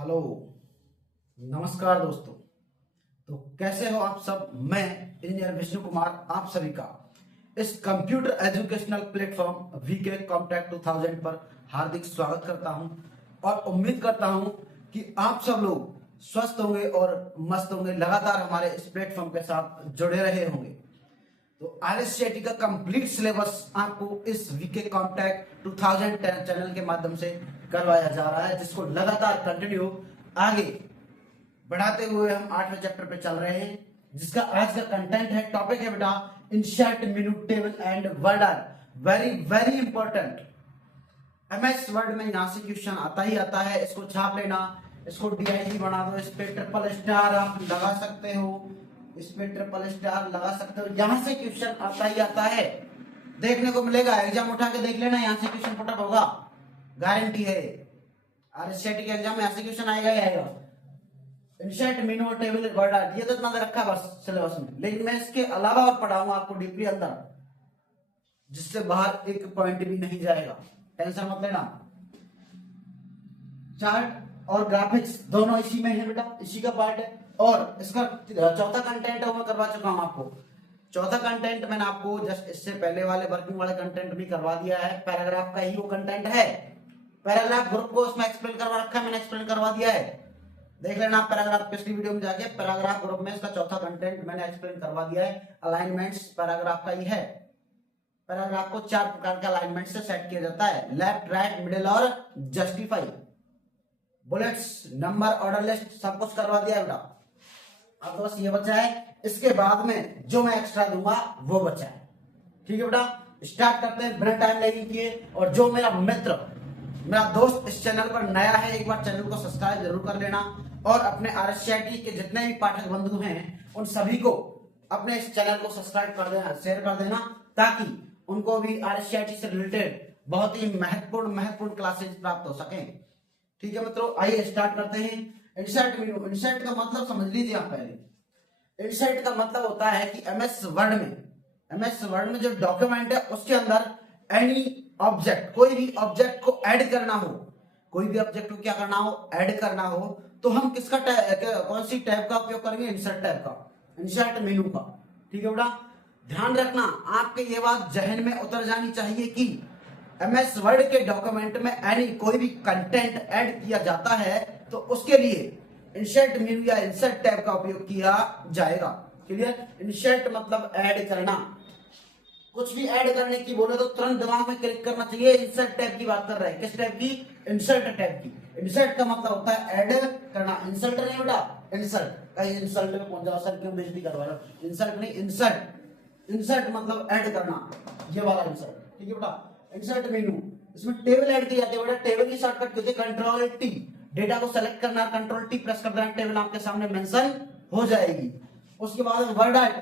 Hello, नमस्कार दोस्तों। तो कैसे हो आप सब। मैं इंजीनियर विष्णु कुमार आप सभी का इस computer educational platform VK Comtech 2000 पर हार्दिक स्वागत करता हूं और उम्मीद करता हूं कि आप सब लोग स्वस्थ होंगे और मस्त होंगे, लगातार हमारे इस प्लेटफॉर्म के साथ जुड़े रहे होंगे। तो आरएससीआईटी का कंप्लीट सिलेबस आपको इस वीके कॉम्टेक 2010 चैनल के माध्यम से करवाया जा रहा है, जिसको लगातार कंटिन्यू आगे बढ़ाते हुए हम 8वें चैप्टर पे चल रहे हैं, जिसका आज का कंटेंट है, टॉपिक है बेटा insert menu table and word are very very important. MS word में यहां से क्वेश्चन आता ही आता है, इसको छाप लेना, इसको डीआईजी बना दो, इस पे ट्रिपल स्टार आप लगा सकते हो, इस पे ट्रिपल स्टार लगा सकते हो। यहां से क्वेश्चन आता ही आता है, देखने को मिलेगा। एग्जाम उठा के देख लेना, यहां से क्वेश्चन पुटअप होगा, गारंटी है। आरएससीआईटी के एग्जाम में यहां से क्वेश्चन आएगा ही आएगा। Insert menu table word art, ये तो इतना रखा बस सिलेबस में, लेकिन मैं इसके अलावा और पढ़ाऊंगा आपको डीपली अंदर, जिससे बाहर एक पॉइंट भी नहीं जाएगा, टेंशन मत लेना। चार्ट और ग्राफिक्स दोनों इसी में है बेटा, इसी का पार्ट है। और इसका चौथा कंटेंट है वो मैं करवा चुका हूं आपको। चौथा कंटेंट मैंने आपको जस्ट इससे पहले वाले वर्किंग वाले कंटेंट भी करवा दिया है, पैराग्राफ का ही वो कंटेंट है। पैराग्राफ ग्रुप को उसमें एक्सप्लेन करवा रखा है, मैंने एक्सप्लेन करवा दिया है, देख लेना आप पैराग्राफ पिछली वीडियो में जाके। पैराग्राफ ग्रुप में इसका चौथा कंटेंट मैंने एक्सप्लेन करवा दिया है। अलाइनमेंट्स पैराग्राफ का ही है। पैराग्राफ को 4 प्रकार के अलाइनमेंट से सेट किया जाता है, लेफ्ट, राइट, मिडिल और justify. Bullets, number, order list सब कुछ करवा दिया है बेटा। अब तो बस ये बचा है, इसके बाद में जो मैं एक्स्ट्रा दूंगा वो बचा है। ठीक है बेटा, स्टार्ट करते हैं बिना टाइम लेने किए। और जो मेरा मित्र, मेरा दोस्त इस चैनल पर नया है, एक बार चैनल को सब्सक्राइब जरूर कर लेना और अपने आरएससीआईटी के जितने भी पाठक बंधु हैं उन सभी को अपने इस चैनल को सब्सक्राइब कर देना, शेयर कर देना, ताकि उनको भी आरएससीआईटी से रिलेटेड बहुत ही महत्वपूर्ण क्लासेस प्राप्त हो सके। ठीक है मित्रों, आइए स्टार्ट करते हैं। इंसर्ट मेनू, इंसर्ट का मतलब समझ लीजिए आप पहले। इंसर्ट का मतलब होता है कि एमएस वर्ड में जो डॉक्यूमेंट है उसके अंदर एनी ऑब्जेक्ट, कोई भी ऑब्जेक्ट को ऐड करना हो, कोई भी ऑब्जेक्ट को क्या करना हो, ऐड करना हो, तो हम किसका कौन सी टैब का उपयोग करेंगे, इंसर्ट टैब का, इंसर्ट मेनू का। ठीक है बेटा, ध्यान रखना, आपके ये बात जहन में उतर जानी चाहिए कि एमएस वर्ड के डॉक्यूमेंट में एनी कोई भी कंटेंट ऐड किया जाता है तो उसके लिए इंसर्ट मेनू या इंसर्ट टैब का उपयोग किया जाएगा। क्लियर? इंसर्ट मतलब ऐड करना। कुछ भी ऐड करने की बोले तो तुरंत दिमाग में क्लिक करना चाहिए, इंसर्ट टैब की बात कर रहे हैं। किस टैब की? इंसर्ट टैब की। इंसर्ट का मतलब होता है ऐड करना, इंसर्ट नहीं बेटा, इंसर्ट। कहीं इंसल्ट में पहुंच जाओ, सर क्यों बेइज्जती करवा रहे हो, इंसर्ट नहीं, इंसर्ट। इंसर्ट मतलब ऐड करना, ये वाला इंसर्ट। ठीक है बेटा, इंसर्ट मेनू, इसमें टेबल ऐड की जाती है बेटा। टेबल की शॉर्टकट क्या होती है? Control T. डेटा को सेलेक्ट करना, कंट्रोल टी प्रेस कर देना, टेबल आपके सामने मेंशन हो जाएगी। उसके बाद वर्ड आर्ट,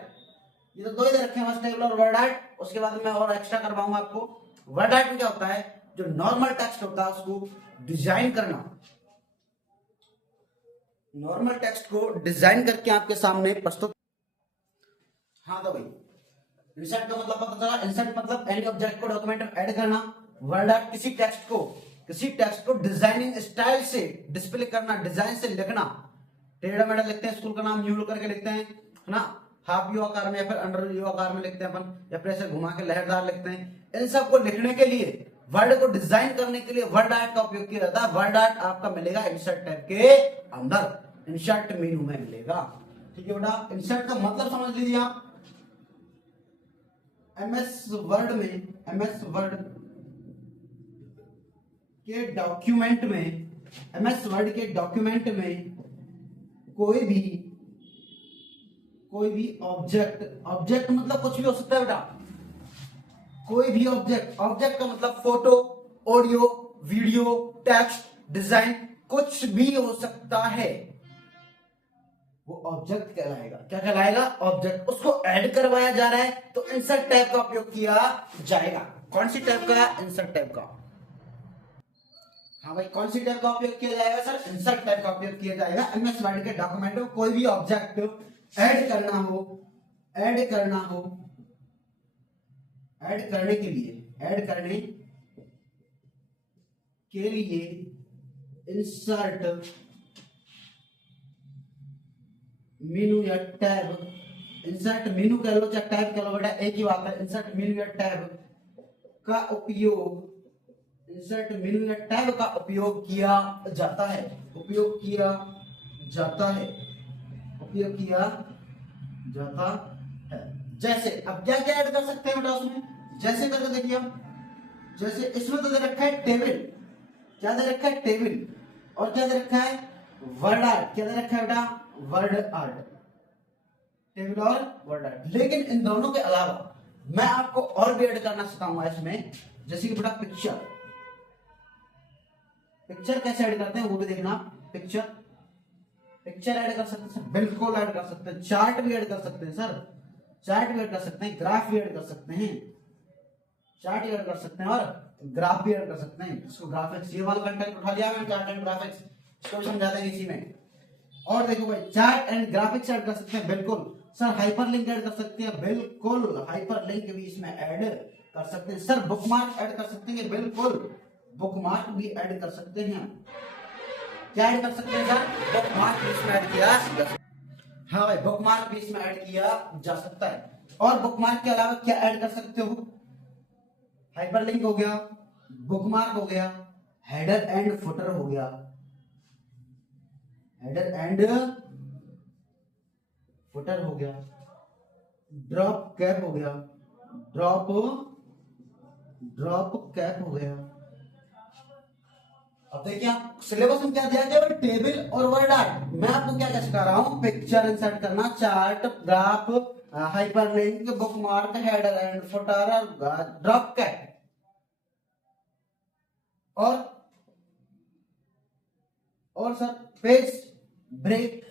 ये तो दो ही दे रखे हैं बस, टेबल और वर्ड आर्ट। उसके बाद मैं और एक्स्ट्रा करवाऊंगा आपको। वर्ड आर्ट में क्या होता है, जो नॉर्मल टेक्स्ट होता है उसको डिजाइन करना, नॉर्मल टेक्स्ट को डिजाइन करके आपके सामने प्रस्तुत। हाँ तो भाई, इंसर्ट का मतलब पता चला। इंसर्ट मतलब एनी ऑब्जेक्ट को डॉक्यूमेंट में ऐड करना। वर्ड आर्ट किसी टेक्स्ट को डिजाइनिंग स्टाइल से डिस्प्ले करना, डिजाइन से लिखना। टेढ़ा मेढ़ा लिखते हैं, स्कूल का नाम न्यू करके लिखते हैं, है ना, हाफ यू आकार में या फिर अंडर यू आकार में लिखते हैं अपन, या फिर ऐसे घुमा के लहरदार लिखते हैं। इन सब को लिखने के लिए, वर्ड को डिजाइन करने के लिए वर्ड आर्ट का उपयोग किया जाता है। वर्ड आर्ट आपका मिलेगा इंसर्ट टैब के अंदर, इंसर्ट मेनू में मिलेगा। ठीक है बेटा, इंसर्ट का मतलब समझ लीजिए आप। एमएस वर्ड के डॉक्यूमेंट में कोई भी ऑब्जेक्ट मतलब कुछ भी हो सकता है बेटा। कोई भी ऑब्जेक्ट का मतलब photo, audio, video, text, design, कुछ भी हो सकता है, वो ऑब्जेक्ट कहलाएगा। क्या कहलाएगा? ऑब्जेक्ट। उसको ऐड करवाया जा रहा है तो इंसर्ट टैब का उपयोग किया जाएगा। कौन सी टैब का? इंसर्ट टैब का। हाँ भाई, कौन सी टैब का उपयोग किया जाएगा सर? इंसर्ट टैब का उपयोग किया जाएगा। एमएस वर्ड के डॉक्यूमेंट में कोई भी ऑब्जेक्ट ऐड करना हो, ऐड करने के लिए इंसर्ट मेनू या टैब, इंसर्ट मेनू कह लो चाहे टैब कह लो बेटा एक ही बात है। इंसर्ट मेनू या टैब का उपयोग, इंसर्ट मेनू या टैब का उपयोग किया जाता है, उपयोग किया जाता है, उपयोग किया जाता है। जैसे अब क्या क्या ऐड कर सकते हैं बेटा उसमें, जैसे करके देखिए आप, जैसे इसमें तो दे रखा है टेबल, क्या दे रखा है टेबल, और क्या दे रखा है वर्ड आर्ट, क्या दे रखा है बेटा वर्ड आर्ट, टेबल और वर्ड आर्ट। लेकिन इन दोनों के अलावा मैं आपको और भी ऐड करना सिखाऊंगा इसमें, जैसे कि बेटा पिक्चर, पिक्चर कैसे ऐड करते हैं वो भी देखना। पिक्चर, पिक्चर ऐड कर सकते हैं, बिल्कुल ऐड कर सकते हैं, चार्ट भी ऐड कर सकते हैं सर, चार्ट भी ऐड कर सकते हैं, ग्राफ भी ऐड कर सकते हैं, चार्ट भी ऐड कर सकते हैं और ग्राफ भी ऐड कर सकते हैं। इसको ग्राफिक्स, ये वाला कंटेंट उठा लिया मैंने, चार्ट एंड ग्राफिक्स, इसको समझा देंगे इसी में। और देखो भाई चार्ट एंड ग्राफिक्स ऐड कर सकते हैं, बिल्कुल सर। हाइपरलिंक ऐड कर सकते हैं, बिल्कुल हाइपरलिंक भी इसमें ऐड कर सकते हैं सर। बुकमार्क ऐड कर सकते हैं, बिल्कुल बुकमार्क भी ऐड कर सकते हैं। क्या ऐड कर सकते हैं सर, बुकमार्क भी इसमें ऐड किया जा सकता है। हाँ भाई बुकमार्क भी इसमें ऐड किया जा सकता है। और बुकमार्क के अलावा क्या ऐड कर सकते हो, हाइपरलिंक हो गया, बुकमार्क हो गया, हेडर एंड फुटर हो गया, हेडर एंड फुटर हो गया, ड्रॉप कैप हो गया, ड्रॉप कैप हो गया। अब देखिए आप सिलेबस में क्या दिया गया, टेबल और वर्ड आर्ट। मैं आपको क्या क्या सिखा रहा हूं, पिक्चर इंसर्ट करना, chart, graph, hyperlink, bookmark, header and footer, drop cap, और सर पेज ब्रेक,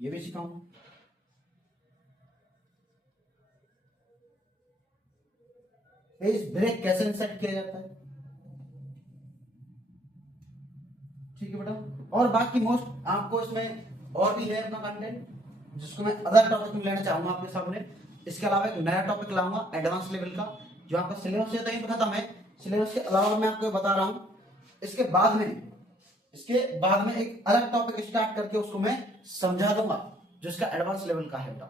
ये भी सिखाऊंगा। पेज ब्रेक कैसे इंसर्ट किया जाता है, ठीक है बेटा। और बाकी मोस्ट आपको इसमें और भी है अपना कंटेंट, जिसको मैं अदर टॉपिक में लेना चाहूंगा आपके सामने। इसके अलावा एक नया टॉपिक लाऊंगा एडवांस लेवल का, जो आपका सिलेबस से तो खत्म है, सिलेबस के अलावा मैं आपको बता रहा हूं। इसके बाद में एक अलग टॉपिक स्टार्ट करके उसको मैं समझा दूंगा, जो इसका एडवांस लेवल का है बेटा,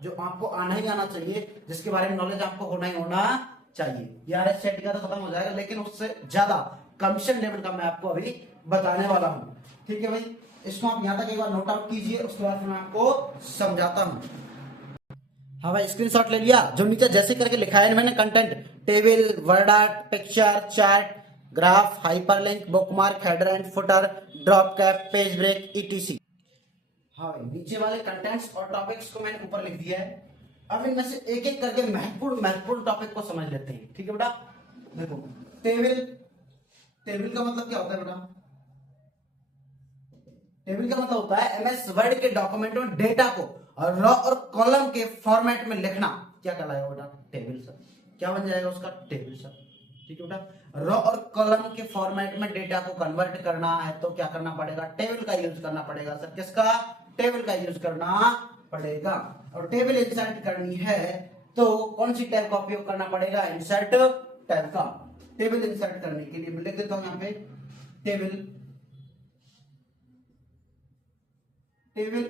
जो आपको आना ही आना चाहिए, जिसके बारे में नॉलेज आपको होना ही होना चाहिए। यार सेट का तो खत्म हो जाएगा, लेकिन उससे ज्यादा कमीशन लेवल का मैं आपको अभी बताने वाला हूं, ठीक है भाई। इसको आप यहां तक एक बार नोट आउट कीजिए, उसके बाद मैं आपको समझाता हूं। हाँ भाई स्क्रीनशॉट ले लिया, जो नीचे जैसे करके लिखा है मैंने content, table, word art, picture, chart, graph, hyperlink, bookmark, header and footer, drop cap, page break, etc. हाँ भाई नीचे वाले कंटेंट्स और टॉपिक्स को मैंने ऊपर लिख दिया है। अब इनमें से एक एक करके महत्वपूर्ण टॉपिक को समझ लेते हैं, ठीक है बेटा। देखो टेबल, टेबल का मतलब क्या होता है बेटा, टेबल का मतलब होता है एमएस वर्ड के डॉक्यूमेंट में डेटा को और रॉ और कॉलम के फॉर्मेट में लिखना, क्या कहलाएगा बेटा टेबल सर, क्या बन जाएगा उसका टेबल सर, ठीक है बेटा। रॉ और कॉलम के फॉर्मेट में डेटा को कन्वर्ट करना है तो क्या करना पड़ेगा, टेबल का यूज करना पड़ेगा सर। किसका, टेबल का यूज करना पड़ेगा। और टेबल इंसर्ट करनी है तो कौन सी टैब का उपयोग करना पड़ेगा, इंसर्ट टैब का। टेबल इंसर्ट करने के लिए मैं लिख देता हूं यहां पे, टेबल, टेबल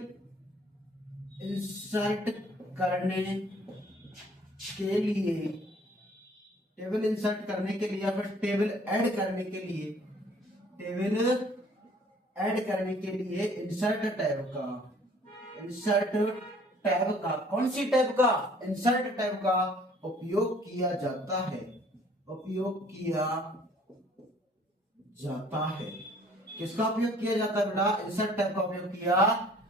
इंसर्ट करने के लिए, टेबल इंसर्ट करने के लिए या फिर टेबल ऐड करने के लिए, टेबल ऐड करने के लिए इंसर्ट टैब का, इंसर्ट टैब का, कौन सी टैब का, इंसर्ट टैब का उपयोग किया जाता है, उपयोग किया जाता है। किसका उपयोग किया जाता है बेटा, इंसर्ट टैब का उपयोग किया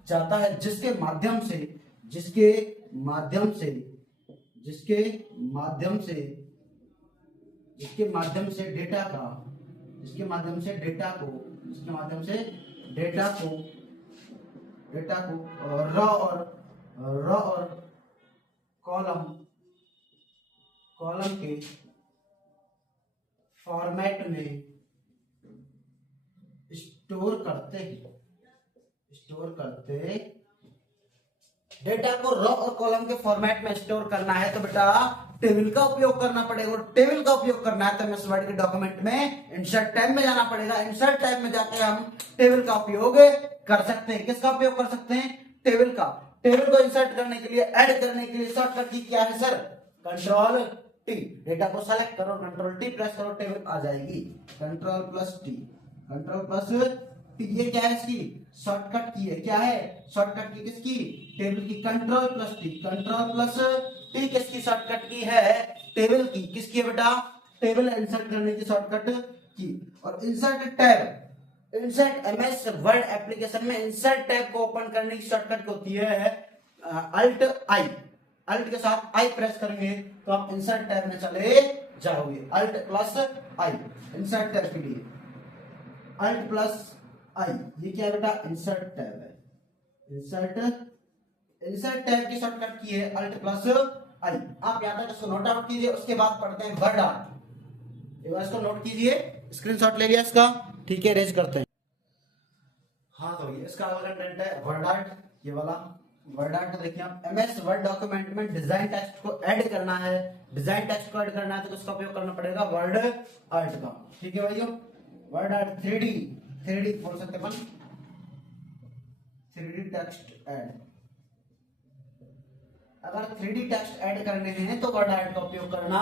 जाता है, जिसके माध्यम से, जिसके माध्यम से, जिसके माध्यम से, जिसके माध्यम से डेटा का, जिसके माध्यम से डेटा को, जिसके माध्यम से डेटा को, डेटा को रॉ और कॉलम, कॉलम के फॉर्मेट में स्टोर करते हैं, स्टोर करते, डेटा को रॉ और कॉलम के फॉर्मेट में स्टोर करना है तो बेटा टेबल का उपयोग करना पड़ेगा। और टेबल का उपयोग करना है तो एमएस वर्ड के डॉक्यूमेंट में इंसर्ट टैब में जाना पड़ेगा। इंसर्ट टैब में जाके हम टेबल का उपयोग कर सकते हैं। किसका उपयोग कर सकते हैं, टेबल का। टेबल को इंसर्ट करने के लिए, ऐड करने के लिए शॉर्टकट की क्या है सर? Control T. डेटा को सेलेक्ट करो, कंट्रोल टी प्रेस करो, टेबल आ जाएगी। Control plus T, control plus T, ये क्या है इसकी शॉर्टकट की है। क्या है शॉर्टकट की? किसकी? टेबल की। Control plus T, control plus T किसकी शॉर्टकट की है? टेबल की। किसकी है बेटा? टेबल इंसर्ट करने की शॉर्टकट की। और insert tab, insert MS word application में इंसर्ट टैब को ओपन करने की शॉर्टकट होती है अल्ट आई। अल्ट के साथ आई प्रेस करेंगे तो आप इंसर्ट टैब में चले जाओगे। अल्ट प्लस आई इंसर्ट टैब के लिए, अल्ट प्लस आई, ये क्या है बेटा? इंसर्ट टैब है। इंसर्ट टैब की शॉर्टकट की है अल्ट प्लस आई। आप यहां तक इसको नोट आउट कीजिए, उसके बाद पढ़ते हैं वर्ड आर्ट। एक बार इसको नोट कीजिए, स्क्रीनशॉट ले लिया इसका, ठीक है, रेज करते हैं। हाँ तो ये इसका वाला कंटेंट है वर्ड आर्ट, ये वाला वर्ड आर्ट। तो देखिए आप एमएस वर्ड डॉक्यूमेंट में डिजाइन टेक्स्ट को ऐड करना है, डिजाइन टेक्स्ट को ऐड करना है तो उसका उपयोग करना पड़ेगा वर्ड आर्ट का। ठीक है भाइयों, वर्ड आर्ट 3D बोल सकते अपन, 3D टेक्स्ट ऐड। अगर 3D टेक्स्ट ऐड करने हैं तो वर्ड आर्ट का उपयोग करना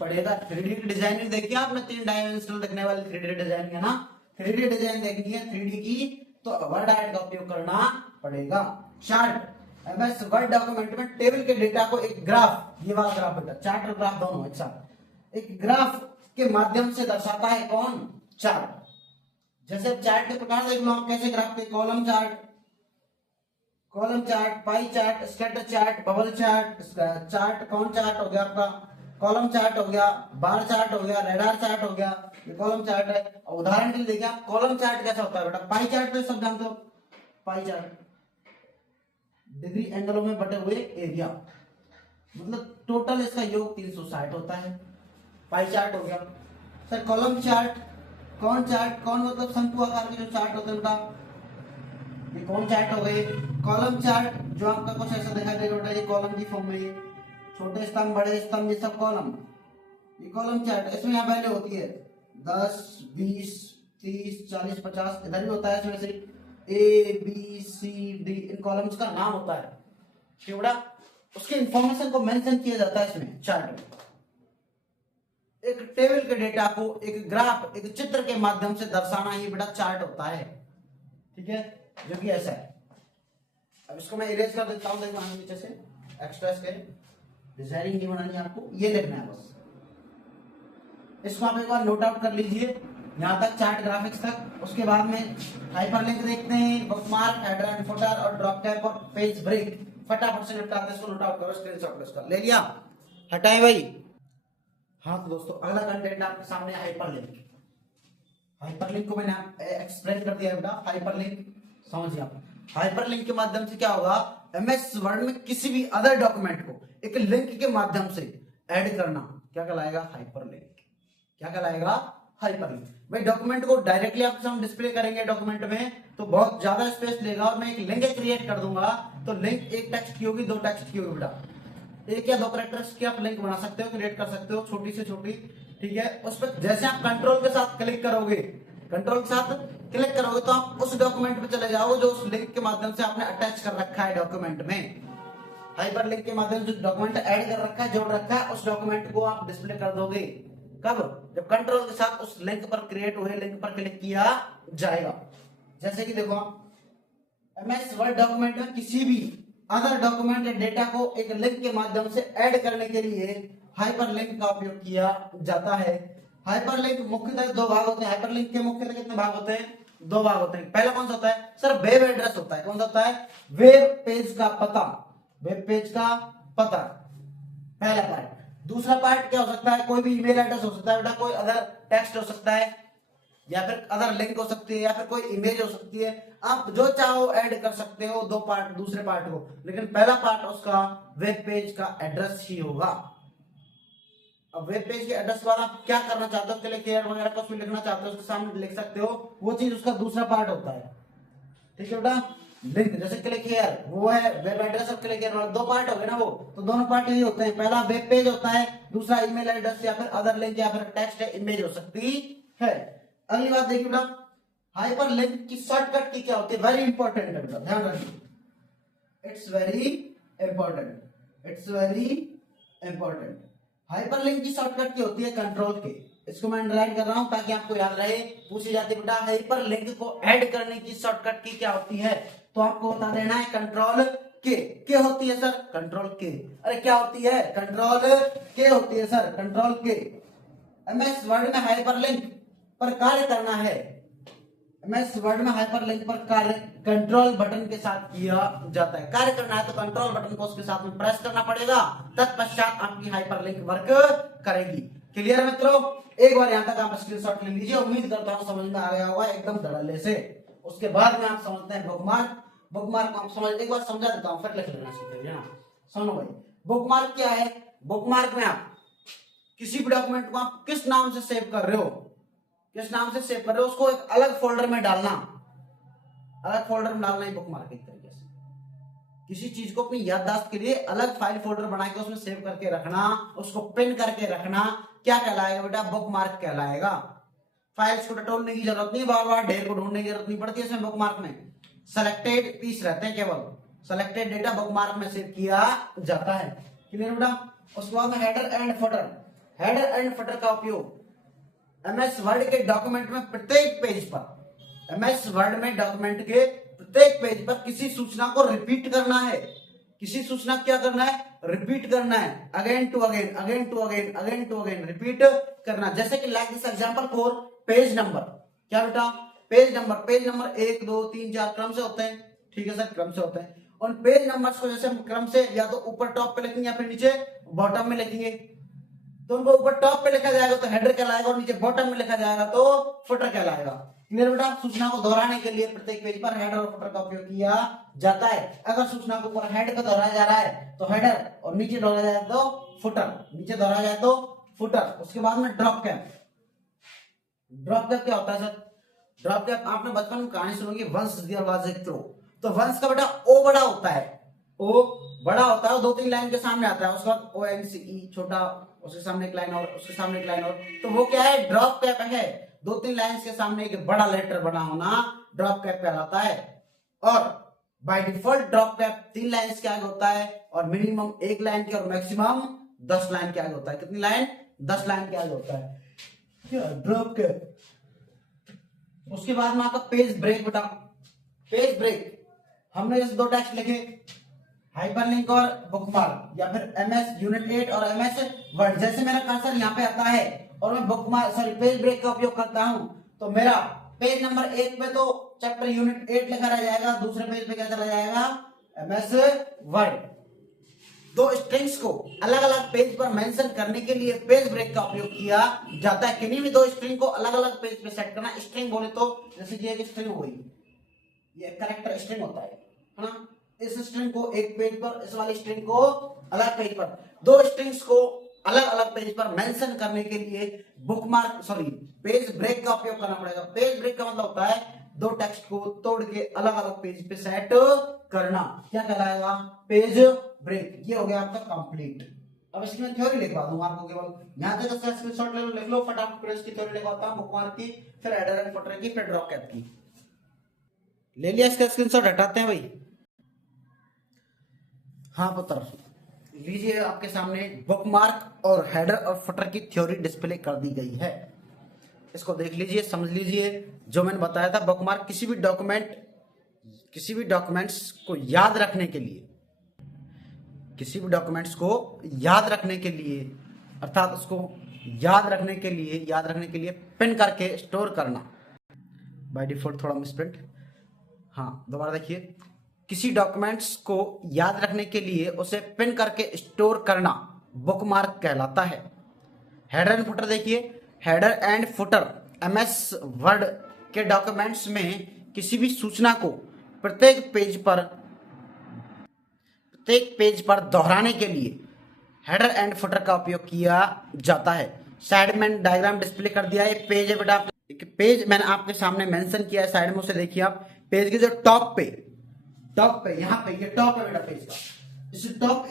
पड़ेगा। 3D डिजाइनिंग देखिए आपने, 3 डायमेंशनल देखने वाली 3D डिजाइनिंग है ना, 3D डिजाइन देखनी है 3D की, तो वर्ड आर्ट का उपयोग करना पड़ेगा। चार्ट, एमएस वर्ड डॉक्यूमेंट में टेबल के डेटा को एक ग्राफ, ये वाला ग्राफ बेटा, चार्ट और ग्राफ दोनों एक साथ, एक ग्राफ के माध्यम से दर्शाता है कौन? चार्ट। जैसे चार्ट के प्रकार देख लो आप कैसे ग्राफ के, column chart, pie chart, scatter chart, bubble chart, chart कौन चार्ट हो गया आपका, कॉलम चार्ट हो गया, बार चार्ट हो गया, रेडार चार्ट हो गया, ये कॉलम चार्ट है। उदाहरण के लिए देखिए आप कॉलम चार्ट कैसा होता है बेटा, पाई चार्ट तो सब जानते हो, पाई चार्ट डिग्री एंगलों में बटे हुए एरिया, मतलब टोटल इसका योग 360 होता है, पाई चार्ट हो गया। सर कॉलम चार्ट, कौन चार्ट, कौन मतलब शंकु आकार के जो चार्ट होते हैं बेटा, ये कौन चार्ट हो गए। कॉलम चार्ट जो आपका कुछ ऐसा दिखाई देगा बेटा, ये कॉलम की फॉर्म में, छोटे स्तंभ, बड़े स्तंभ, ये सब कॉलम, ये कॉलम चार्ट। इसमें यहाँ वैल्यू होती है 10, 20, 30, 40, 50, इधर भी होता है इसमें से ए बी सी डी, इन कॉलम्स का नाम होता है, ठीक है बेटा, उसके इंफॉर्मेशन को मेंशन किया जाता है इसमें चार्ट में। एक टेबल के डेटा को एक ग्राफ, एक चित्र के माध्यम से दर्शाना ही बेटा चार्ट होता है, ठीक है, जो कि ऐसा है। अब इसको मैं इरेज कर देता हूं, देखो नीचे से एक्स्ट्रा इसके डिजाइनिंग नहीं बनानी आपको, ये लिखना है बस। इसको आप एक बार नोट आउट कर लीजिए यहां तक, चार्ट ग्राफिक्स तक। उसके बाद में हाइपरलिंक देखते हैं, बुकमार्क, हेडर एंड फुटर और ड्रॉप टैब और पेज ब्रेक, फटाफट से निपटाते हैं। इसको नोट आउट करो, स्क्रीनशॉट इसका ले लिया, हटाएं भाई। हाँ तो दोस्तों अगला कंटेंट आपके सामने हाइपरलिंक। हाइपरलिंक को मैंने एक्सप्लेन कर दिया बेटा, हाइपरलिंक समझिए आप। हाइपरलिंक के माध्यम से क्या होगा, एमएस वर्ड में किसी भी अदर डॉक्यूमेंट को एक लिंक के माध्यम से ऐड करना क्या कहलाएगा? हाइपरलिंक। क्या कहलाएगा? हाइपरलिंक। भाई डॉक्यूमेंट को डायरेक्टली आपके सामने डिस्प्ले करेंगे डॉक्यूमेंट में तो बहुत ज्यादा स्पेस लेगा, और मैं एक लिंक क्रिएट कर दूंगा तो लिंक एक टेक्स्ट की होगी, 2 टेक्स्ट की होगी बेटा, 1 या 2 कैरेक्टर्स की आप लिंक बना सकते हो, क्रिएट कर सकते हो, छोटी से छोटी, ठीक है। उस पर जैसे आप कंट्रोल के साथ क्लिक करोगे, कंट्रोल के साथ क्लिक करोगे तो आप उस डॉक्यूमेंट पे चले जाओगे जो उस लिंक के माध्यम से आपने अटैच कर रखा है डॉक्यूमेंट में। हाइपरलिंक के माध्यम से डॉक्यूमेंट ऐड कर रखा है, जोड़ रखा है, उस डॉक्यूमेंट को आप डिस्प्ले कर दोगे कब? जब कंट्रोल के साथ उस लिंक पर क्रिएट हुए लिंक पर क्लिक किया जाएगा। जैसे कि देखो एमएस वर्ड डॉक्यूमेंट में किसी भी अदर डॉक्यूमेंट या डेटा को एक लिंक के माध्यम से ऐड करने के लिए हाइपरलिंक का उपयोग किया जाता है। हाइपरलिंक मुख्यतः 2 भाग होते हैं। हाइपरलिंक के मुख्यतः कितने भाग होते हैं? 2 भाग होते हैं। पहला कौन सा होता है सर? वेब एड्रेस होता है। कौन सा होता है? वेब पेज का पता, वेब पेज का पता, पहला पार्ट। दूसरा पार्ट क्या हो सकता है? कोई भी ईमेल एड्रेस हो सकता है बेटा, कोई अदर टेक्स्ट हो सकता है, या फिर अदर लिंक हो सकती है, या फिर कोई इमेज हो सकती है। आप जो चाहो ऐड कर सकते हो 2 पार्ट, दूसरे पार्ट को, लेकिन पहला पार्ट उसका वेब पेज का एड्रेस ही होगा। अब वेब पेज के एड्रेस के बाद आप क्या करना चाहते हो, क्लिक हियर वगैरह कुछ भी लिखना चाहते हो उसके सामने लिख सकते हो, वो चीज उसका दूसरा पार्ट होता है, ठीक है बेटा। लिंक जैसे क्लिक हियर वो है वेब एड्रेस, और क्लिक हियर 2 पार्ट हो गए ना वो, तो दोनों पार्ट यही होते हैं। पहला वेब पेज होता है, दूसरा ईमेल एड्रेस या फिर अदर लिंक या फिर टेक्स्ट या इमेज हो सकती है। अगली बात देखिए बेटा, हाइपरलिंक की शॉर्टकट की क्या होती है, वेरी इंपॉर्टेंट है बेटा, ध्यान रखिए। It's very important, it's very important. Hyperlink की शॉर्टकट की होती है कंट्रोल के। इसको मैं अंडरलाइन कर रहा हूं ताकि आपको याद रहे, पूछी जाती है बेटा हाइपरलिंक को ऐड करने की शॉर्टकट की क्या होती है, तो आपको बता देना है कंट्रोल के होती है सर, कंट्रोल के। अरे क्या होती है, कंट्रोल के होती है सर, कंट्रोल के। एमएस वर्ड में हाइपरलिंक पर कार्य करना है, एमएस वर्ड में हाइपरलिंक पर कार्य कंट्रोल बटन के साथ किया जाता है। कार्य करना है तो कंट्रोल बटन को उसके साथ में प्रेस करना पड़ेगा, तत्पश्चात आपकी हाइपरलिंक वर्क करेगी। क्लियर है मित्रों? एक बार यहां तक आप स्क्रीनशॉट ले लीजिए, उम्मीद करता हूं समझ में आ गया होगा एकदम धड़ल्ले से। उसके बाद में आप समझते हैं बुकमार्क। बुकमार्क को आप समझ, एक बार समझा देता हूं फिर लिख लेना सीखेंगे ना। सुनो भाई, बुकमार्क क्या है? बुकमार्क में आप किसी भी डॉक्यूमेंट को आप किस नाम से सेव कर रहे हो, किस नाम से सेव कर रहे हो, उसको एक अलग फोल्डर में डालना, अलग फोल्डर में डालना ही बुकमार्क एक तरीके से। किसी चीज को अपनी याददाश्त के लिए अलग फाइल फोल्डर बना के उसमें सेव करके रखना, उसको पिन करके रखना, क्या कहलाएगा बेटा? बुकमार्क कहलाएगा। फाइल्स को टटोलने की जरूरत नहीं, बार बार ढेर को ढूंढने की जरूरत नहीं पड़ती है इसमें। बुकमार्क में सेलेक्टेड पीस रहते हैं, केवल सेलेक्टेड डेटा बुकमार्क में सेव किया जाता है। क्लियर बेटा? उसके बाद में header and footer. Header and footer का उपयोग एमएस वर्ड के डॉक्यूमेंट में प्रत्येक पेज पर, एमएस वर्ड में डॉक्यूमेंट के प्रत्येक पेज पर किसी सूचना को रिपीट करना है। किसी सूचना क्या करना है? रिपीट करना है, again to again, again to again, again to again repeat करना। जैसे कि like this example for page number. क्या बेटा? पेज नंबर, पेज नंबर 1 2 3 4 क्रम से होते हैं, ठीक है सर, क्रम से होते हैं। और पेज नंबर्स को जैसे हम क्रम से या तो ऊपर टॉप पे लिखेंगे या फिर नीचे बॉटम में लिखेंगे। तो उनको ऊपर टॉप पे लिखा जाएगा तो हेडर कहलाएगा, और नीचे बॉटम में लिखा जाएगा तो फुटर कहलाएगा। क्लियर बेटा? सूचना को दोहराने के लिए प्रत्येक पेज पर हेडर और फुटर का उपयोग किया जाता है। अगर सूचना को ऊपर हेड को दोहराया जा रहा है तो हेडर, और नीचे दोहराया जाए तो फुटर, नीचे दोहराया जाए तो फुटर। उसके बाद में ड्रॉप कैप। ड्रॉप कैप क्या होता है सर? ड्रॉप कैप आपने बचपन में कहानी सुनोगी, once there was a crow. तो वंस का बेटा ओ बड़ा होता है, ओ बड़ा होता है, 2-3 लाइन के सामने आता है, उसके बाद ओ एन सी ई छोटा, उसके सामने एक लाइन और, उसके सामने एक लाइन और, तो वो क्या है? ड्रॉप कैप है। 2-3 लाइन के सामने एक बड़ा लेटर बना होना ड्रॉप कैप कहलाता है। और by default drop cap 3 line के आगे होता है, और मिनिमम 1 लाइन के और मैक्सिमम 10 लाइन के आगे होता है। कितनी लाइन? 10 लाइन के आगे होता है क्या ड्रॉप कैप। उसके बाद में आपका पेज ब्रेक बेटा। पेज ब्रेक हमने जैसे 2 टेक्स्ट लिखे, हाइपरलिंक और बुकमार्क, या फिर एमएस यूनिट 8 और एमएस वर्ड। जैसे मेरा कर्सर यहाँ पे आता है और मैं बुकमार्क सॉरी पेज ब्रेक का उपयोग करता हूं, तो मेरा पेज नंबर 1 पे तो चैप्टर यूनिट 8 लिखा रह जाएगा, दूसरे पेज पे क्या चला जाएगा? MS word. 2 स्ट्रिंग्स को अलग अलग पेज पर मेंशन करने के लिए पेज ब्रेक का उपयोग किया जाता है। किन्हीं भी 2 स्ट्रिंग को अलग अलग पेज पे सेट करना। स्ट्रिंग बोले तो जैसे कि एक स्ट्रिंग हुई, ये कैरेक्टर स्ट्रिंग होता है ना, इस स्ट्रिंग को एक पेज पर, इस वाली स्ट्रिंग को अलग पेज पर, 2 स्ट्रिंग्स को अलग अलग पेज पर मेंशन करने के लिए बुकमार्क सॉरी पेज ब्रेक का उपयोग करना पड़ेगा। पेज ब्रेक का मतलब होता है 2 टेक्स्ट को तोड़ के अलग अलग पेज पे सेट करना। क्या कहलाएगा? Page break. ये हो गया आपका कंप्लीट। अब इसकी मैं थ्योरी लिखवा दूंगा आपको, केवल यहां तक स्क्रीनशॉट ले लो, लिख लो फटाफट। फिर इसकी थ्योरी लिखवाता हूं, बुकमार्क की, फिर हेडर एंड फुटर की, फिर ड्रॉप कैप की। ले लिया इसका स्क्रीनशॉट? हटाते हैं भाई। हाँ पुत्र, लीजिए आपके सामने बुकमार्क और हेडर और फुटर की थ्योरी डिस्प्ले कर दी गई है। इसको देख लीजिए, समझ लीजिए। जो मैंने बताया था, बुकमार्क किसी भी डॉक्यूमेंट्स को याद रखने के लिए, किसी भी डॉक्यूमेंट्स को याद रखने के लिए, अर्थात उसको याद रखने के लिए पिन करके स्टोर करना। बाय डिफॉल्ट थोड़ा मिसप्रिंट, हाँ दोबारा देखिए। किसी डॉक्यूमेंट्स को याद रखने के लिए उसे पिन करके स्टोर करना बुकमार्क कहलाता है। हेडर एंड फुटर देखिए। Header and footer MS word के डॉक्यूमेंट्स में किसी भी सूचना को प्रत्येक पेज पर दोहराने के लिए हेडर एंड फुटर का उपयोग किया जाता है। साइड में डायग्राम डिस्प्ले कर दिया है। पेज है बेटा, पेज मैंने आपके सामने मेंशन किया है, साइड में उसे देखिए आप। पेज के जो टॉप पे यहाँ पे ये टॉप है बेटा पेज का। इस टॉप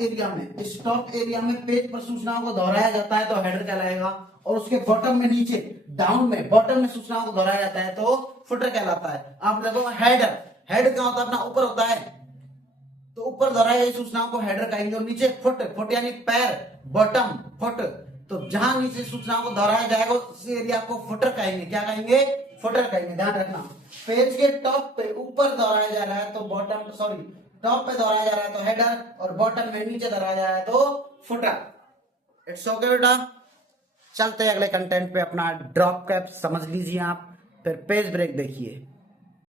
एरिया में पेज पर सूचनाओं को दोहराया जाता है तो हेडर कहलाएगा, और उसके बॉटम में, नीचे बॉटम में सूचनाओं को दोहराया जाता है तो फुटर कहलाता है। आप देखो हेड क्या होता है? अपना ऊपर होता है, तो ऊपर दोहराई गई सूचनाओं को हेडर कहेंगे, और नीचे फुट, फुट यानी पैर, बॉटम, फुट, तो जहां नीचे सूचनाओं को दोहराया जाएगा उस एरिया को फुटर कहेंगे। क्या कहेंगे? फुटर कहेंगे। ध्यान रखना, पेज के टॉप पे ऊपर दोहराया जा रहा है तो बॉटम, सॉरी टॉप पे दोहराया जा रहा है तो हेडर, और बॉटम में नीचे दोहराया जा रहा है तो फुटर। इट्स ओके बेटा। चलते हैं अगले कंटेंट पे। अपना ड्रॉप कैप समझ लीजिए आप, फिर पेज ब्रेक देखिए।